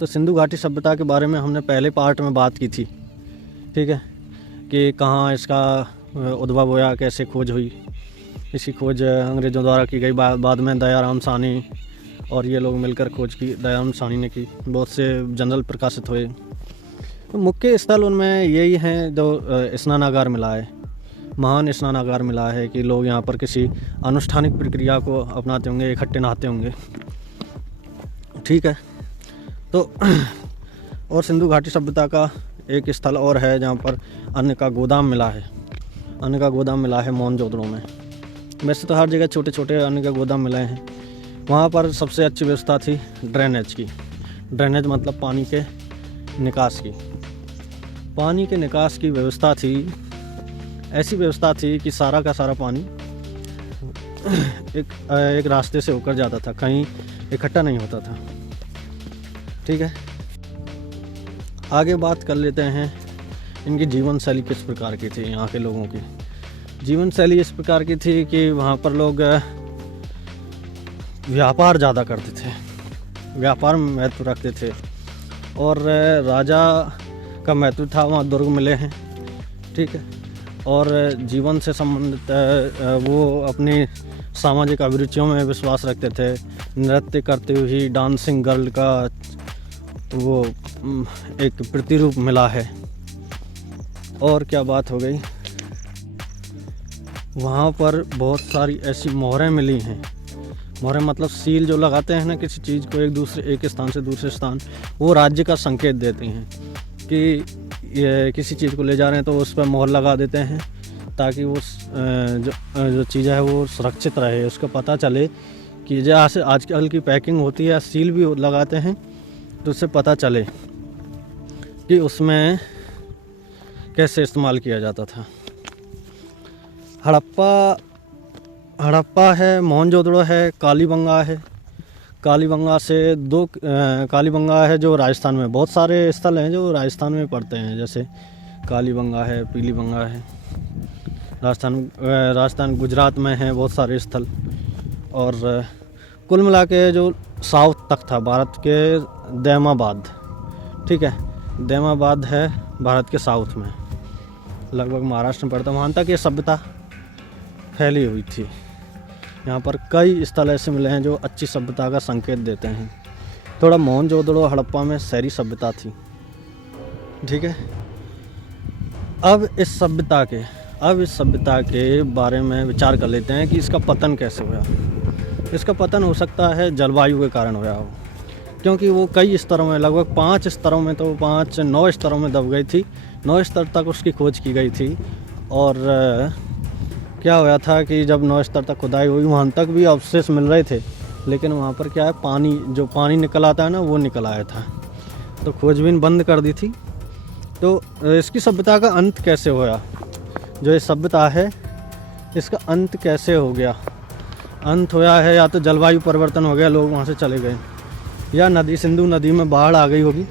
तो सिंधु घाटी सभ्यता के बारे में हमने पहले पार्ट में बात की थी, ठीक है, कि कहाँ इसका उद्भव हुआ, कैसे खोज हुई। इसकी खोज अंग्रेज़ों द्वारा की गई, बाद में दयाराम साहनी और ये लोग मिलकर खोज की, दयाराम साहनी ने की। बहुत से जर्नल प्रकाशित हुए। तो मुख्य स्थल उनमें यही हैं जो स्नानागार मिला है, महान स्नानागार मिला है कि लोग यहाँ पर किसी अनुष्ठानिक प्रक्रिया को अपनाते होंगे, इकट्ठे नहाते होंगे, ठीक है। तो और सिंधु घाटी सभ्यता का एक स्थल और है जहाँ पर अन्न का गोदाम मिला है। अन्न का गोदाम मिला है मोहनजोदड़ो में। वैसे तो हर जगह छोटे छोटे अन्न के गोदाम मिले हैं। वहाँ पर सबसे अच्छी व्यवस्था थी ड्रेनेज की। ड्रेनेज मतलब पानी के निकास की। पानी के निकास की व्यवस्था थी, ऐसी व्यवस्था थी कि सारा का सारा पानी एक रास्ते से होकर जाता था, कहीं इकट्ठा नहीं होता था, ठीक है। आगे बात कर लेते हैं इनकी जीवन शैली किस प्रकार की थी। यहाँ के लोगों की जीवन शैली इस प्रकार की थी कि वहाँ पर लोग व्यापार ज़्यादा करते थे, व्यापार में महत्व रखते थे, और राजा का महत्व था। वहाँ दुर्ग मिले हैं, ठीक है। और जीवन से संबंधित वो अपनी सामाजिक अभिरुचियों में विश्वास रखते थे। नृत्य करते हुए डांसिंग गर्ल का वो एक प्रतिरूप मिला है। और क्या बात हो गई, वहाँ पर बहुत सारी ऐसी मोहरें मिली हैं। मोहरें मतलब सील जो लगाते हैं ना किसी चीज़ को एक स्थान से दूसरे स्थान, वो राज्य का संकेत देती हैं कि ये किसी चीज़ को ले जा रहे हैं तो उस पर मोहर लगा देते हैं ताकि वो जो चीज़ है वो सुरक्षित रहे, उसका पता चले कि जैसे आजकल की पैकिंग होती है, सील भी लगाते हैं तो उससे पता चले कि उसमें कैसे इस्तेमाल किया जाता था। हड़प्पा है, मोहनजोदड़ो है, कालीबंगा है। कालीबंगा से कालीबंगा है जो राजस्थान में, बहुत सारे स्थल हैं जो राजस्थान में पड़ते हैं, जैसे कालीबंगा है, पीलीबंगा है। राजस्थान गुजरात में हैं बहुत सारे स्थल। और कुल मिला के जो साउथ तक था भारत के दैमाबाद, ठीक है, दैमाबाद है भारत के साउथ में, लगभग महाराष्ट्र में पड़ता, वहाँ तक ये सभ्यता फैली हुई थी। यहाँ पर कई स्थल ऐसे मिले हैं जो अच्छी सभ्यता का संकेत देते हैं। थोड़ा मोहनजोदड़ो हड़प्पा में शहरी सभ्यता थी, ठीक है। अब इस सभ्यता के बारे में विचार कर लेते हैं कि इसका पतन कैसे हुआ। इसका पतन हो सकता है जलवायु के कारण हुआ हो, क्योंकि वो कई स्तरों में, लगभग 5 स्तरों में, तो 9 स्तरों में दब गई थी। 9 स्तर तक उसकी खोज की गई थी। और क्या हुआ था कि जब 9 स्तर तक खुदाई हुई, वहाँ तक भी अवशेष मिल रहे थे, लेकिन वहाँ पर क्या है, जो पानी निकल आता है ना, वो निकल आया था, तो खोजबीन बंद कर दी थी। तो इसकी सभ्यता का अंत कैसे हुआ, जो ये सभ्यता है इसका अंत कैसे हो गया। अंत हुआ है या तो जलवायु परिवर्तन हो गया, लोग वहाँ से चले गए, या सिंधु नदी में बाढ़ आ गई होगी,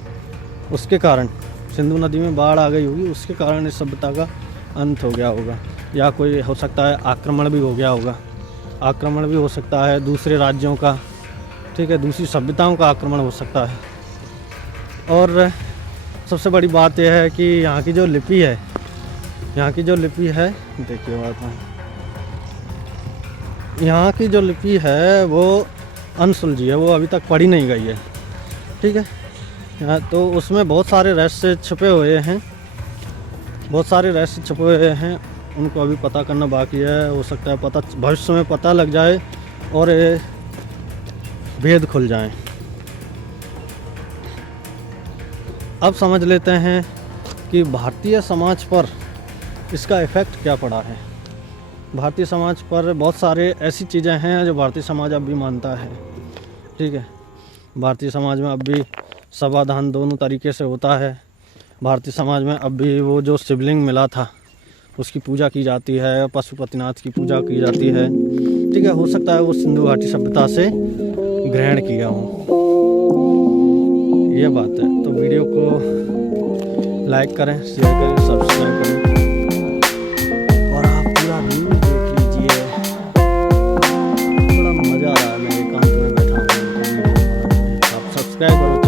उसके कारण सिंधु नदी में बाढ़ आ गई होगी, उसके कारण इस सभ्यता का अंत हो गया होगा। या कोई हो सकता है आक्रमण भी हो गया होगा, आक्रमण भी हो सकता है दूसरे राज्यों का, ठीक है, दूसरी सभ्यताओं का आक्रमण हो सकता है। और सबसे बड़ी बात यह है कि यहाँ की जो लिपि है, देखिए बात है, यहाँ की जो लिपि है वो अनसुलझी है, वो अभी तक पढ़ी नहीं गई है, ठीक है। तो उसमें बहुत सारे रहस्य छुपे हुए हैं, उनको अभी पता करना बाकी है। हो सकता है भविष्य में पता लग जाए और भेद खुल जाए। अब समझ लेते हैं कि भारतीय समाज पर इसका इफ़ेक्ट क्या पड़ा है। भारतीय समाज पर बहुत सारे ऐसी चीज़ें हैं जो भारतीय समाज अब भी मानता है, ठीक है। भारतीय समाज में अब भी सभादान दोनों तरीके से होता है। भारतीय समाज में अब भी वो जो शिवलिंग मिला था उसकी पूजा की जाती है, पशुपतिनाथ की पूजा की जाती है, ठीक है। हो सकता है वो सिंधु घाटी सभ्यता से ग्रहण किया हो, ये बात है। तो वीडियो को लाइक करें, शेयर करें, सब्सक्राइब करें और आप पूरा व्यू देख लीजिए। थोड़ा मज़ा आ रहा है, मैं एकांत में बैठा हूँ, आप सब्सक्राइब करो।